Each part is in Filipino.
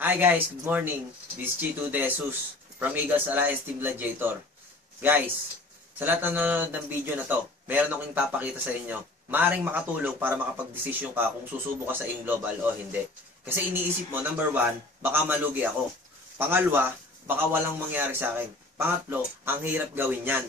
Hi guys, good morning. This is Chito De Jesus from Eagles Alliance Team Gladiator. Guys, sa lahat na nanonood ng video na to, meron akong ipapakita sa inyo. Maaaring makatulong para makapag-desisyon ka kung susubo ka sa AIM Global o hindi. Kasi iniisip mo, number 1, baka malugi ako. Pangalawa, baka walang mangyari sa akin. Pangatlo, ang hirap gawin yan.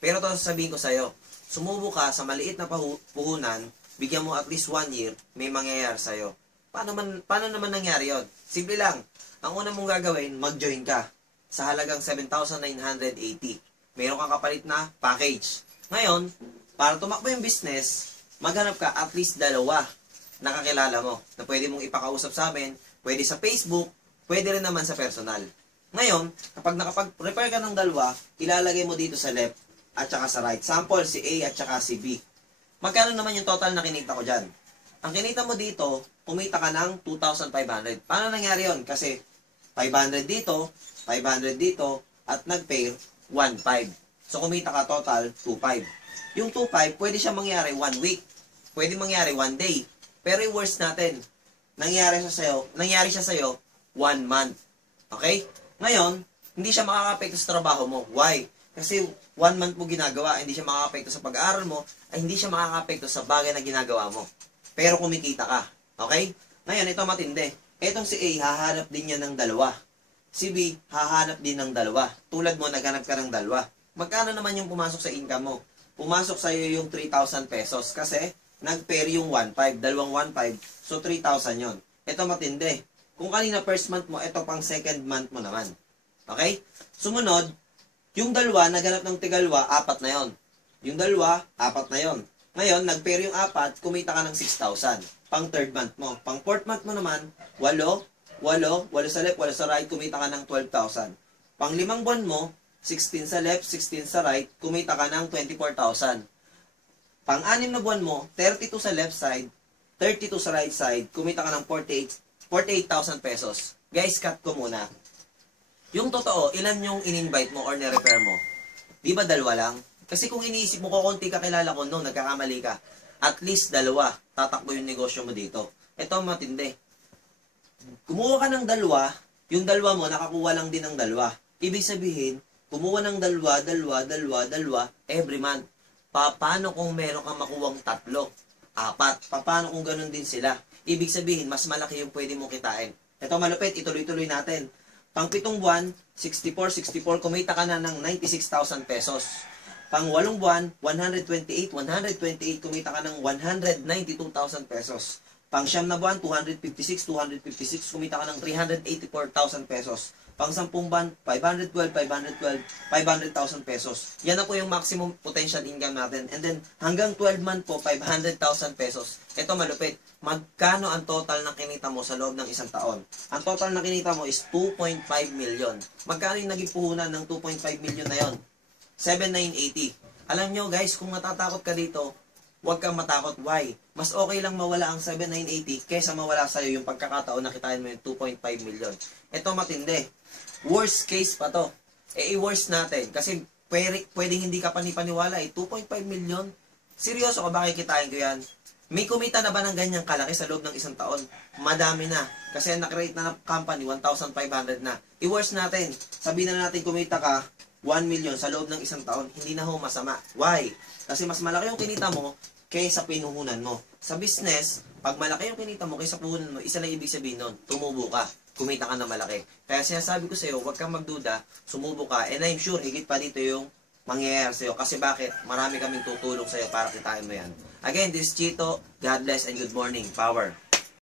Pero to sasabihin ko sa'yo, sumubo ka sa maliit na puhunan, bigyan mo at least 1 year, may mangyayari sa'yo. Paano naman nangyari yon? Simple lang. Ang una mong gagawin, mag-join ka sa halagang 7,980. Meron kang kapalit na package. Ngayon, para tumakbo yung business, maghanap ka at least 2 na kakilala mo na pwede mong ipakausap sa amin, pwede sa Facebook, pwede rin naman sa personal. Ngayon, kapag nakapag-prepare ka ng 2, ilalagay mo dito sa left at saka sa right. Sample, si A at saka si B. Magkano naman yung total na kinita ko dyan? Ang kinita mo dito, kumita ka ng 2,500. Paano nangyari yon? Kasi 500 dito, 500 dito, at nag-pair 1,500. So kumita ka total 2,500. Yung 2,500, pwede siya mangyari 1 week. Pwede mangyari 1 day. Pero yung worst natin, nangyari siya sa'yo 1 month. Okay? Ngayon, hindi siya makaka-apekto sa trabaho mo. Why? Kasi 1 month mo ginagawa, hindi siya makaka-apekto sa pag-aaral mo, ay hindi siya makaka-apekto sa bagay na ginagawa mo. Pero kumikita ka. Okay? Ngayon, ito matindi. Etong si A, hahanap din niya ng 2. Si B, hahanap din ng 2. Tulad mo, naghanap ka ng 2. Magkano naman yung pumasok sa income mo? Pumasok sa'yo yung 3,000 pesos. Kasi, nag-pair yung 1,500. Dalawang 1,500. So, 3,000 yon. Ito matindi. Kung kanina first month mo, ito pang second month mo naman. Okay? Sumunod, yung 2, naghanap ng tigalwa, 4 na yon. Yung 2, 4 na yon. Ngayon, nag-pair yung 4, kumita ka ng 6,000. Pang third month mo. Pang fourth month mo naman, 8 sa left, 8 sa right, kumita ka ng 12,000. Pang 5 buwan mo, 16 sa left, 16 sa right, kumita ka ng 24,000. Pang 6 na buwan mo, 32 sa left side, 32 sa right side, kumita ka ng 48,000 pesos. Guys, cut ko muna. Yung totoo, ilan yung in-invite mo or ni-refer mo? Di ba 2 lang? Kasi kung iniisip mo ko konti kakilala ko nung nagkakamali ka, at least 2, tatakbo yung negosyo mo dito. Ito matindi. Kumuha ka ng 2, yung 2 mo nakakuha lang din ng 2. Ibig sabihin, kumuha ng 2 every month. Paano kung meron kang makuwang 3, 4? Paano kung ganun din sila? Ibig sabihin, mas malaki yung pwede mong kitain. Ito malupit, ituloy-tuloy natin. Pang 7 buwan, 64, kumita ka na ng 96,000 pesos. Pang 8 buwan, 128, kumita ka ng 192,000 pesos. Pang 9 na buwan, 256, kumita ka ng 384,000 pesos. Pang 10 buwan, 500,000 pesos. Yan na po yung maximum potential income natin. And then, hanggang 12 month po, 500,000 pesos. Ito malupit. Magkano ang total na kinita mo sa loob ng 1 taon? Ang total na kinita mo is 2.5 million. Magkano yung naging puhunan ng 2.5 million na yon? 7,980. Alam nyo guys, kung matatakot ka dito, huwag kang matakot. Why? Mas okay lang mawala ang 7,980 kaysa mawala sa'yo yung pagkakataon na kitain mo yung 2.5 million. Ito matindi. Worst case pa to. I-worst natin. Kasi pwedeng hindi ka panipaniwala. 2.5 million? Seryoso ka ba kikitain ko yan? May kumita na ba ng ganyang kalaki sa loob ng 1 taon? Madami na. Kasi ang nakreate na company, 1,500 na. I-worst natin. Sabihin na natin kumita ka 1 million sa loob ng 1 taon, hindi na ho masama. Why? Kasi mas malaki yung kinita mo kaysa pinuhunan mo. Sa business, pag malaki yung kinita mo kaysa puhunan mo, isa lang ibig sabihin nun, tumubo ka, kumita ka na malaki. Kaya sinasabi ko sa'yo, huwag kang magduda, sumubo ka, and I'm sure, higit pa dito yung mangyayari sa'yo. Kasi bakit? Marami kaming tutulong sa'yo para kitain mo yan. Again, this is Chito. God bless and good morning. Power.